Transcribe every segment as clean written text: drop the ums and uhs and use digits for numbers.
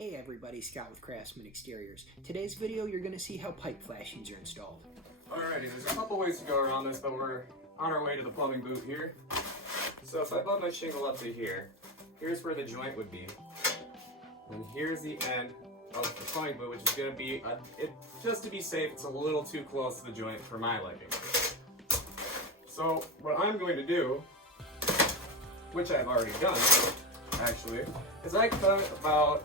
Hey everybody, Scott with Craftsman Exteriors. Today's video you're going to see how pipe flashings are installed. Alrighty, there's a couple ways to go around this, but we're on our way to the plumbing boot here. So if I butt my shingle up to here, here's where the joint would be. And here's the end of the plumbing boot, which is going to be, just to be safe, it's a little too close to the joint for my liking. So what I'm going to do, which I've already done, actually, is I cut about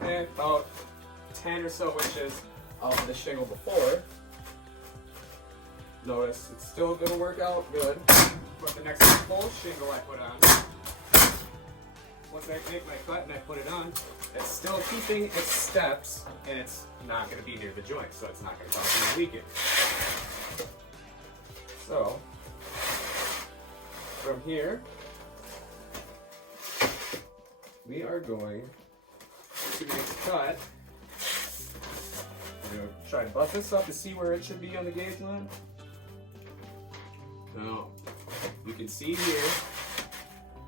10 or so inches off of the shingle before. Notice it's still going to work out good, but the next full shingle I put on, once I make my cut and I put it on, it's still keeping its steps and it's not going to be near the joint, so it's not going to cause any leakage. So, from here, we are going to make a cut. I'm going to try to butt this up to see where it should be on the gauge line. Now, you can see here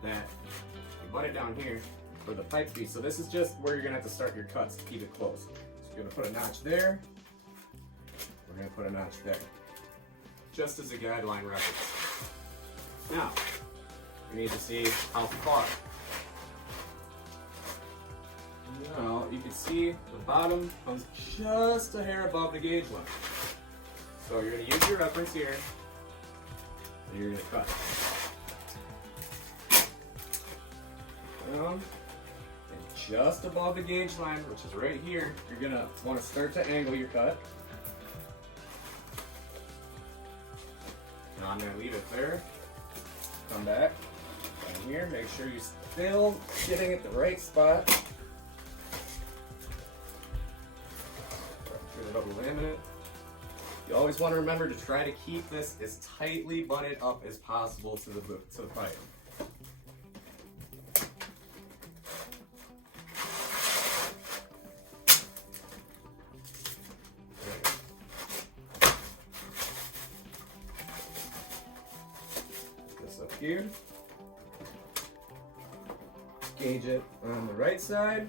that you butt it down here for the pipe to be. So this is just where you're going to have to start your cuts to keep it close. So you're going to put a notch there. We're going to put a notch there. Just as a guideline reference. Now, we need to see how far. Now, you can see the bottom comes just a hair above the gauge line. So you're going to use your reference here, and you're going to cut. Down, and just above the gauge line, which is right here, you're going to want to start to angle your cut. Now I'm going to leave it there. Come back, down here, make sure you're still getting at the right spot. Double laminate. You always want to remember to try to keep this as tightly butted up as possible to the boot, to the pipe. This up here. Gauge it on the right side.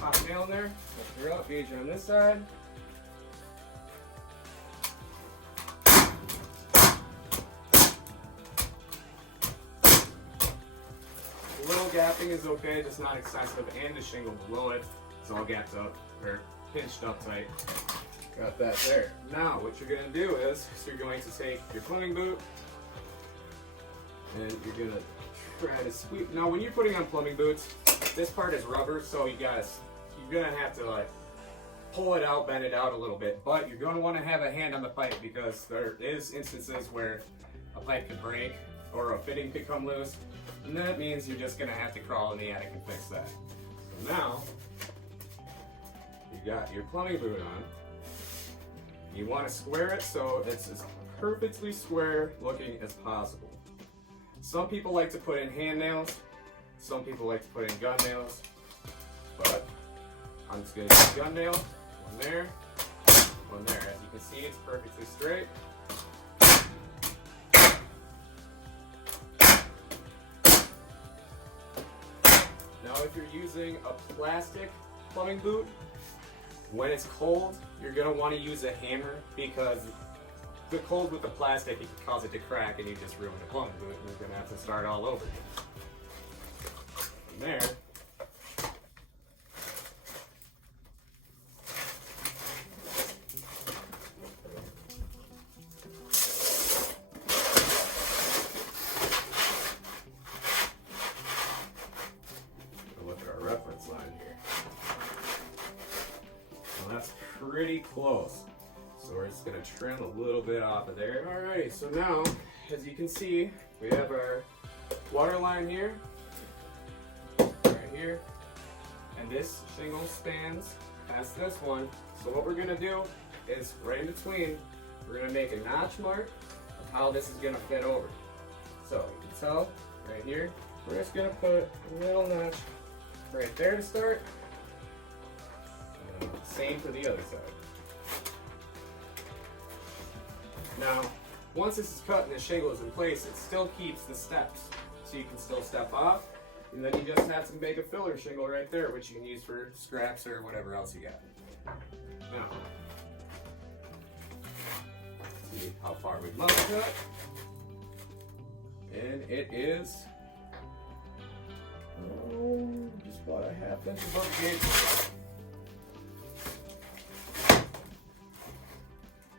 Pop a nail in there, lift her up, gauge her on this side. A little gapping is okay, just not excessive, and the shingle below it is all gapped up, or pinched up tight. Got that there. Now, what you're going to do is, you're going to take your plumbing boot, and you're going to try to sweep. Now, when you're putting on plumbing boots, this part is rubber, so you're gonna have to like pull it out, bend it out a little bit, but you're gonna want to have a hand on the pipe because there is instances where a pipe could break or a fitting could come loose, and that means you're just gonna have to crawl in the attic and fix that. So now you got your plumbing boot on. You want to square it so it's as perfectly square looking as possible. Some people like to put in hand nails. Some people like to put in gun nails, but I'm just going to use gun nail, one there, one there. As you can see, it's perfectly straight. Now if you're using a plastic plumbing boot, when it's cold, you're going to want to use a hammer because the cold with the plastic, it can cause it to crack and you just ruin the plumbing boot and you're going to have to start all over again. From there, look at our reference line here. Well, that's pretty close. So we're just going to trim a little bit off of there. Alrighty, so now, as you can see, we have our water line here, right here, and this shingle spans past this one. So what we're going to do is, right in between, we're going to make a notch mark of how this is going to fit over. So you can tell, right here, we're just going to put a little notch right there to start, and same for the other side. Now, once this is cut and the shingle is in place, it still keeps the steps. So you can still step off, And then you just have to make a filler shingle right there, which you can use for scraps or whatever else you got. Now, see how far we must cut. And it is just about a half inch above the gauge.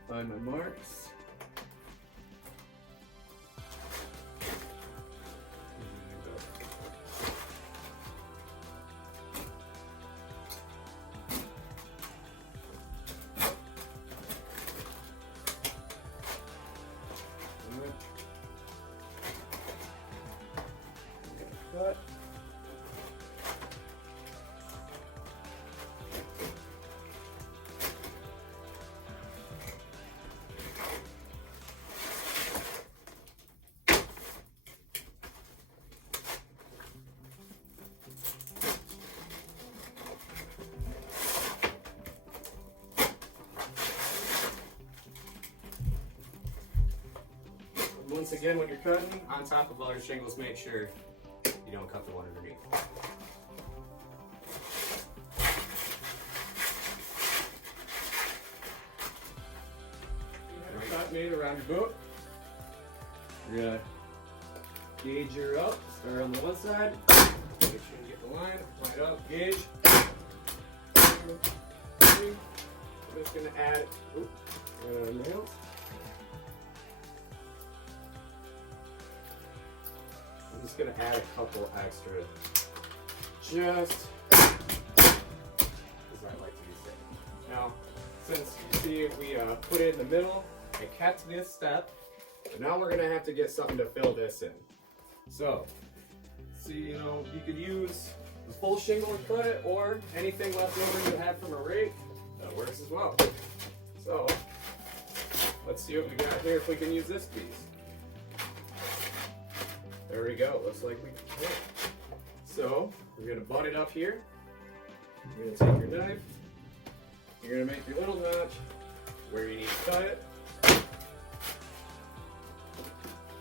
Find my marks. Cut. Once again, when you're cutting, on top of other shingles, make sure you don't cut the one underneath. Cut made around your boot. You're gonna gauge your up, start on the one side, make sure you get the line up, gauge. 2, 3. I'm just gonna add nails. I'm just gonna add a couple extra, just because I like to be safe. Now, since you see we put it in the middle, it kept this step, but now we're gonna have to get something to fill this in. So, see, you could use the full shingle and cut it, or anything left over you have from a rake, that works as well. So, let's see what we got here if we can use this piece. There we go, looks like we can. So, we're gonna butt it up here. You're gonna take your knife. You're gonna make your little notch where you need to cut it.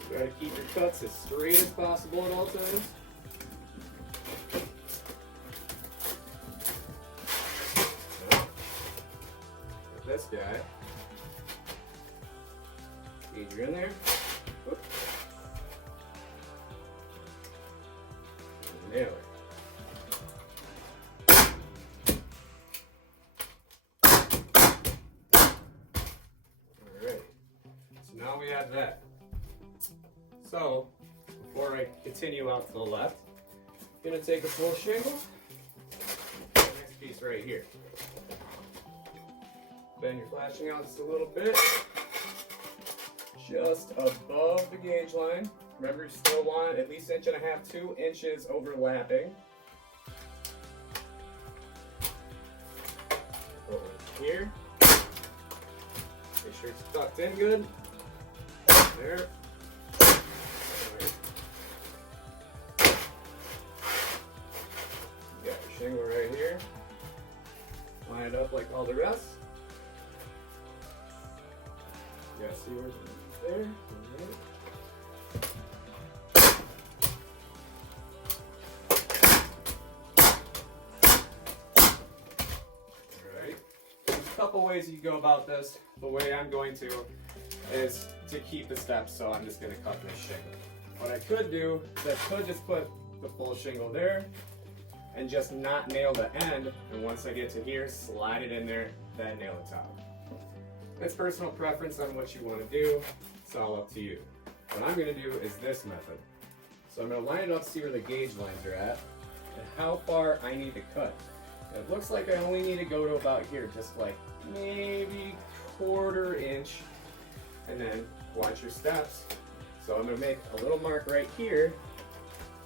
You gotta keep your cuts as straight as possible at all times. Now, with this guy, gauge in there. Whoop. Nail it. Alright, so now we have that. So, before I continue out to the left, I'm going to take a full shingle, the next piece right here. Bend your flashing out just a little bit, just above the gauge line. Remember, you still want at least 1.5 inches, 2 inches overlapping. Put one here. Make sure it's tucked in good. There. Right. You got your shingle right here. Line it up like all the rest. You gotta see where it's there. Right. Couple ways you go about this. The way I'm going to is to keep the steps, so I'm just going to cut this shingle. What I could do is I could just put the full shingle there and just not nail the end, and once I get to here, slide it in there, then nail the top. It's personal preference on what you want to do. It's all up to you. What I'm going to do is this method. So I'm going to line it up, see where the gauge lines are at, and how far I need to cut. It looks like I only need to go to about here, just like maybe 1/4 inch, and then watch your steps. So I'm going to make a little mark right here,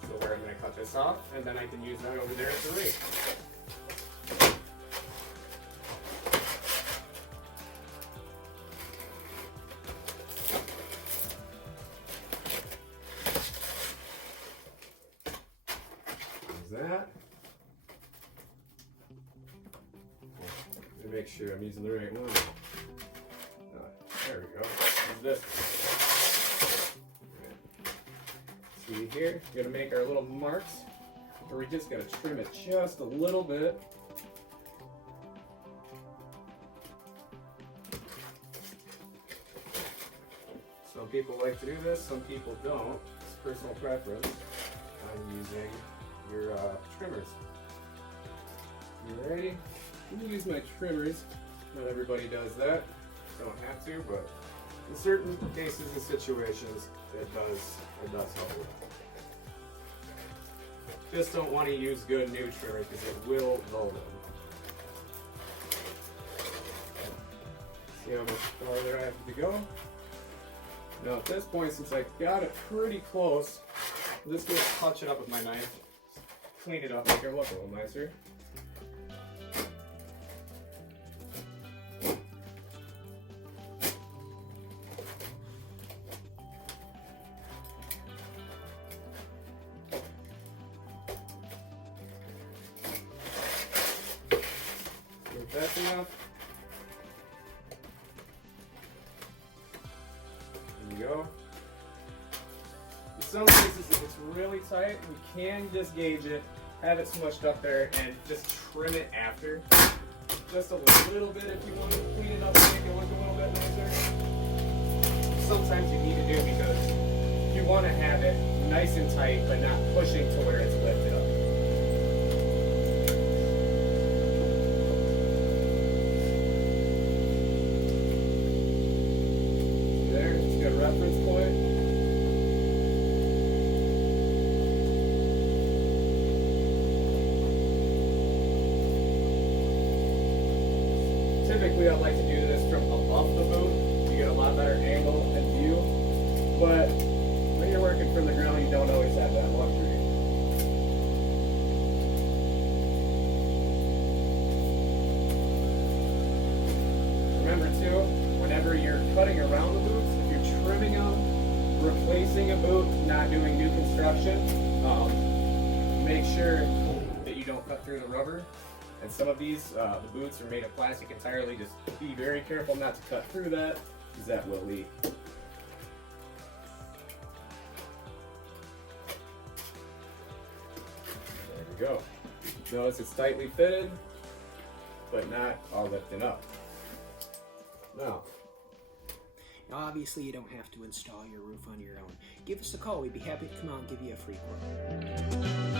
so where I'm going to cut this off, and then I can use that over there at the rake. There's that. Make sure I'm using the right one. There we go. Use this. Okay. See here, we're gonna make our little marks where we just gotta trim it just a little bit. Some people like to do this, some people don't. It's personal preference on using your trimmers. You ready? I'm gonna use my trimmers. Not everybody does that. Don't have to, but in certain cases and situations, it does help. Just don't want to use good new trimmers because it will dull them. See how much farther I have to go? Now at this point, since I got it pretty close, I'm just going to touch it up with my knife, clean it up, make it look a little nicer. That's enough. There you go. In some cases, if it's really tight, we can just gauge it, have it smushed up there, and just trim it after. Just a little bit if you want to clean it up and make it look a little bit nicer. Sometimes you need to do because you want to have it nice and tight, but not pushing to where it's lifted up. Reference point. Typically, I like to do this from above the boot. You get a lot better angle and view. But when you're working from the ground, you don't always have that luxury. Remember too, whenever you're cutting around the boots, trimming them, replacing a boot, not doing new construction, make sure that you don't cut through the rubber. And some of these, the boots are made of plastic entirely. Just be very careful not to cut through that, because that will leak. There we go. Notice it's tightly fitted, but not all lifting up. Now, obviously, you don't have to install your roof on your own. Give us a call. We'd be happy to come out and give you a free quote.